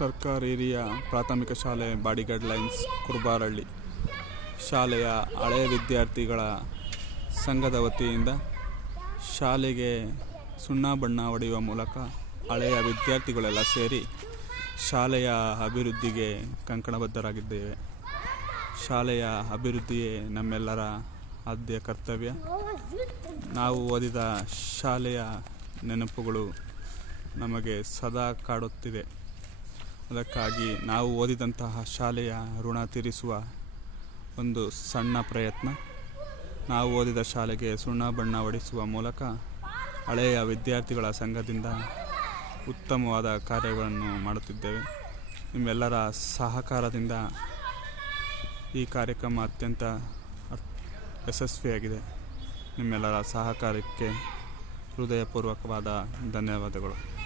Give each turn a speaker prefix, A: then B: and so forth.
A: ಸರ್ಕಾರಿ ಹಿರಿಯ ಪ್ರಾಥಮಿಕ ಶಾಲೆ ಬಾಡಿಗಾರ್ಡ್ ಲೈನ್ಸ್ ಕುರ್ಬಾರಳ್ಳಿ. ಶಾಲೆಯ ಹಳೆಯ ವಿದ್ಯಾರ್ಥಿಗಳ ಸಂಘದ ವತಿಯಿಂದ ಶಾಲೆಗೆ ಸುಣ್ಣ ಬಣ್ಣ ಹೊಡೆಯುವ ಮೂಲಕ ಹಳೆಯ ವಿದ್ಯಾರ್ಥಿಗಳೆಲ್ಲ ಸೇರಿ ಶಾಲೆಯ ಅಭಿವೃದ್ಧಿಗೆ ಕಂಕಣಬದ್ಧರಾಗಿದ್ದೇವೆ. ಶಾಲೆಯ ಅಭಿವೃದ್ಧಿಯೇ ನಮ್ಮೆಲ್ಲರ ಆದ್ಯ ಕರ್ತವ್ಯ. ನಾವು ಓದಿದ ಶಾಲೆಯ ನೆನಪುಗಳು ನಮಗೆ ಸದಾ ಕಾಡುತ್ತಿದೆ ಅದಕ್ಕಾಗಿ ನಾವು ಓದಿದಂತಹ ಶಾಲೆಯ ಋಣ ತೀರಿಸುವ ಒಂದು ಸಣ್ಣ ಪ್ರಯತ್ನ. ನಾವು ಓದಿದ ಶಾಲೆಗೆ ಸುಣ್ಣ ಬಣ್ಣ ಹೊಡಿಸುವ ಮೂಲಕ ಹಳೆಯ ವಿದ್ಯಾರ್ಥಿಗಳ ಸಂಘದಿಂದ ಉತ್ತಮವಾದ ಕಾರ್ಯಗಳನ್ನು ಮಾಡುತ್ತಿದ್ದೇವೆ. ನಿಮ್ಮೆಲ್ಲರ ಸಹಕಾರದಿಂದ ಈ ಕಾರ್ಯಕ್ರಮ ಅತ್ಯಂತ ಯಶಸ್ವಿಯಾಗಿದೆ. ನಿಮ್ಮೆಲ್ಲರ ಸಹಕಾರಕ್ಕೆ ಹೃದಯಪೂರ್ವಕವಾದ ಧನ್ಯವಾದಗಳು.